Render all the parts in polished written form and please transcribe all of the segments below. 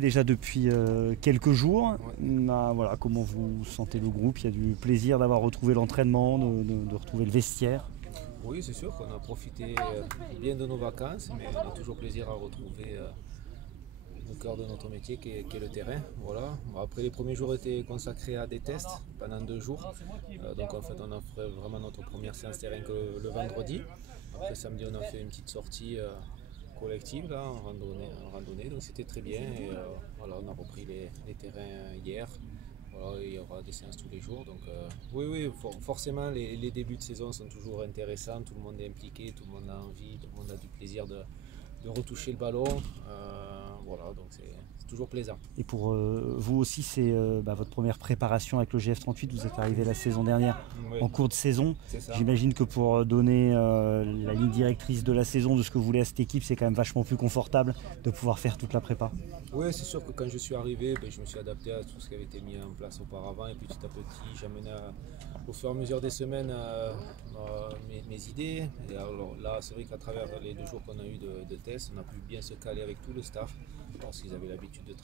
Déjà depuis quelques jours, Ouais. voilà, comment vous sentez le groupe? Il y a du plaisir d'avoir retrouvé l'entraînement, de retrouver le vestiaire. Oui, c'est sûr qu'on a profité bien de nos vacances, mais on a toujours plaisir à retrouver le cœur de notre métier qui est le terrain. Voilà. Bon, après, les premiers jours étaient consacrés à des tests pendant 2 jours. Donc en fait, on a fait vraiment notre première séance terrain que le vendredi. Après, samedi, on a fait une petite sortie collective là, en randonnée, donc c'était très bien. Et voilà, on a repris les terrains hier. Voilà, il y aura des séances tous les jours. Donc oui, oui, forcément, les débuts de saison sont toujours intéressants. Tout le monde est impliqué, tout le monde a envie, tout le monde a du plaisir de retoucher le ballon. Voilà, donc c'est toujours plaisant. Et pour vous aussi, c'est votre première préparation avec le GF38. Vous êtes arrivé la saison dernière Oui, en cours de saison. c'est ça. J'imagine que pour donner la ligne directrice de la saison, de ce que vous voulez à cette équipe, c'est quand même vachement plus confortable de pouvoir faire toute la prépa. Oui, c'est sûr que quand je suis arrivé, je me suis adapté à tout ce qui avait été mis en place auparavant. Et petit à petit, j'amenais au fur et à mesure des semaines mes idées. Et alors là, c'est vrai qu'à travers les 2 jours qu'on a eu de tests, on a pu bien se caler avec tout le staff. Parce qu'ils avaient l'habitude de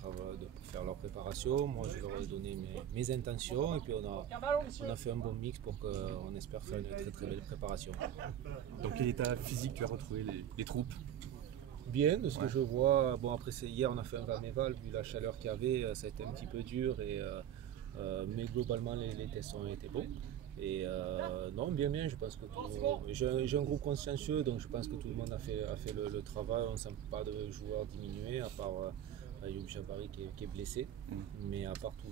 faire leur préparation. Moi, je leur ai donné mes intentions. Et puis, on a fait un bon mix pour qu'on espère faire une très très belle préparation. Dans quel état physique tu as retrouvé les troupes? Bien, de ce que Ouais. je vois. Bon, après, hier, on a fait un Vaméval, vu la chaleur qu'il y avait, ça a été un petit peu dur. Mais globalement, les tests ont été bons. Et non, bien, bien, je pense que j'ai un groupe consciencieux, donc je pense que tout le monde a fait le travail. On ne sent pas de joueurs diminués, à part Ayoub Jabari qui est blessé. Mais à part tous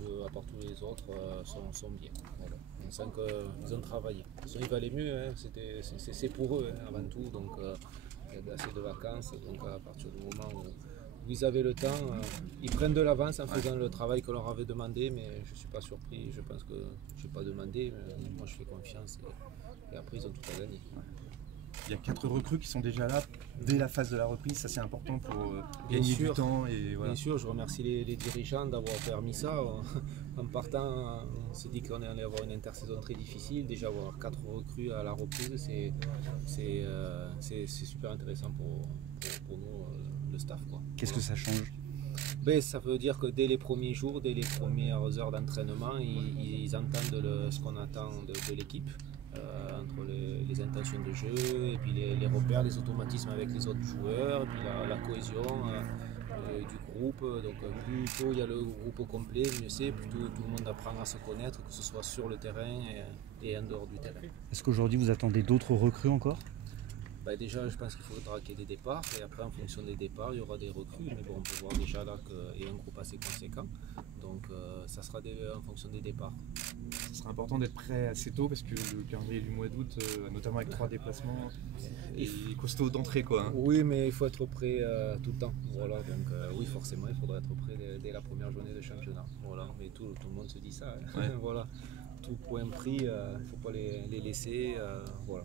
les autres, sont bien. Voilà. On sent qu'ils ont travaillé. De toute façon, il valait mieux, hein. C'est pour eux, hein, avant tout. Donc, il y a assez de vacances, donc à partir du moment où ils avaient le temps, ils prennent de l'avance en faisant le travail qu'on leur avait demandé, mais je ne suis pas surpris, je pense que je n'ai pas demandé, mais moi je fais confiance et après ils ont tout à gagner. Il y a 4 recrues qui sont déjà là dès la phase de la reprise, ça c'est important pour gagner du sûr. temps. Et voilà. Bien sûr, je remercie les dirigeants d'avoir permis ça. En partant, on s'est dit qu'on allait avoir une intersaison très difficile. Déjà avoir 4 recrues à la reprise, c'est super intéressant pour nous, le staff, quoi. Qu'est-ce que ça change? Ça veut dire que dès les premiers jours, dès les premières heures d'entraînement, ils entendent ce qu'on attend de l'équipe, entre les intentions de jeu, et puis les repères, les automatismes avec les autres joueurs, et puis la cohésion du groupe. Donc plus tôt il y a le groupe au complet, mieux c'est, plus tôt tout le monde apprend à se connaître, que ce soit sur le terrain et en dehors du terrain. Est-ce qu'aujourd'hui vous attendez d'autres recrues encore? Déjà, je pense qu'il faudra qu'il y ait des départs, et après, en fonction des départs, il y aura des recrues. Mais bon, on peut voir déjà là qu'il y a un groupe assez conséquent. Donc, ça sera en fonction des départs. Ce sera important d'être prêt assez tôt parce que le calendrier du mois d'août, notamment avec 3 déplacements, est costaud d'entrée, quoi. Hein. Oui, mais il faut être prêt tout le temps. Voilà, donc oui, forcément, il faudra être prêt dès la première journée de championnat. Voilà, mais tout le monde se dit ça. Hein. Ouais. Voilà, tout point pris, il ne faut pas les laisser. Voilà.